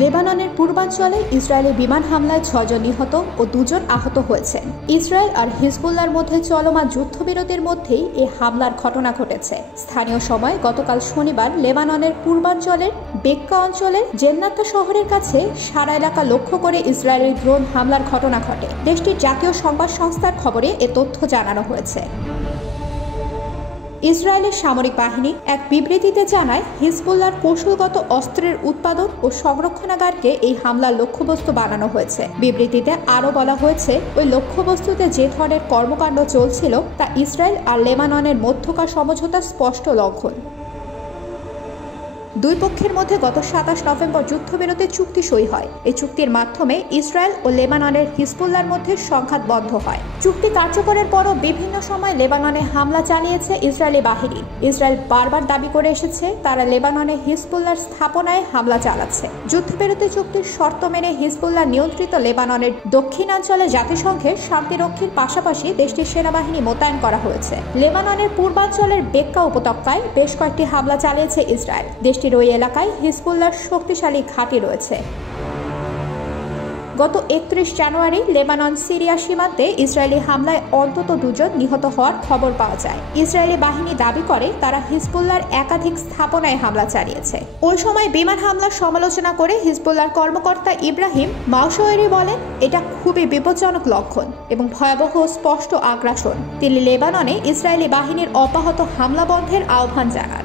লেবাননের পূর্বাঞ্চলে ইসরায়েলি বিমান হামলায় ৬ জন নিহত ও ২ জন আহত হয়েছেন। ইসরায়েল আর হিজবুল্লাহর মধ্যে চলমান যুদ্ধবিরতির মধ্যেই এই হামলার ঘটনা ঘটেছে। স্থানীয় সময় গতকাল শনিবার লেবাননের পূর্বাঞ্চলের বেক্কা অঞ্চলের জেন্নাতা শহরের কাছে সারা এলাকা লক্ষ্য করে ইসরায়েলি ড্রোন হামলার ঘটনা ঘটে। দেশটির জাতীয় সংবাদ সংস্থার খবরে এ তথ্য জানানো হয়েছে। ইসরায়েলের সামরিক বাহিনী এক বিবৃতিতে জানায়, হিজবুল্লাহর কৌশলগত অস্ত্রের উৎপাদন ও সংরক্ষণাগারকে এই হামলার লক্ষ্যবস্তু বানানো হয়েছে। বিবৃতিতে আরও বলা হয়েছে, ওই লক্ষ্যবস্তুতে যে ধরনের কর্মকাণ্ড চলছিল তা ইসরায়েল আর লেবাননের মধ্যকার সমঝোতার স্পষ্ট লঙ্ঘন। দুই পক্ষের মধ্যে গত ২৭ নভেম্বর যুদ্ধবিরতি চুক্তি সই হয়। এই চুক্তির মাধ্যমে ইসরায়েল ও লেবাননের হিজবুল্লাহর মধ্যে সংঘাত বন্ধ হয়। চুক্তি কার্যকরের পরও বিভিন্ন সময় লেবাননে হামলা চালিয়েছে ইসরায়েলি বাহিনী। ইসরায়েল বারবার দাবি করে এসেছে, তারা লেবাননে হিজবুল্লাহর স্থাপনায় হামলা চালাচ্ছে। যুদ্ধবিরতি চুক্তির শর্ত মেনে হিজবুল্লাহ নিয়ন্ত্রিত লেবাননের দক্ষিণাঞ্চলে জাতিসংঘের শান্তিরক্ষীর পাশাপাশি দেশটির সেনাবাহিনী মোতায়েন করা হয়েছে। লেবাননের পূর্বাঞ্চলের বেক্কা উপত্যকায় বেশ কয়েকটি হামলা চালিয়েছে ইসরায়েল। দেশটির ওই এলাকায় হিজবুল্লাহর শক্তিশালী ঘাঁটি রয়েছে। গত ৩১ জানুয়ারি লেবানন সিরিয়া সীমান্তে ইসরায়েলি হামলায় অন্তত ২ জন নিহত হওয়ার খবর পাওয়া যায়। ইসরায়েলি বাহিনী দাবি করে তারা হিজবুল্লাহর একাধিক স্থাপনায় হামলা চালিয়েছে। ওই সময় বিমান হামলার সমালোচনা করে হিজবুল্লাহর কর্মকর্তা ইব্রাহিম মাওশোয়েরি বলেন, এটা খুবই বিপজ্জনক লক্ষণ এবং ভয়াবহ স্পষ্ট আগ্রাসন। তিনি লেবাননে ইসরায়েলি বাহিনীর অব্যাহত হামলা বন্ধের আহ্বান জানান।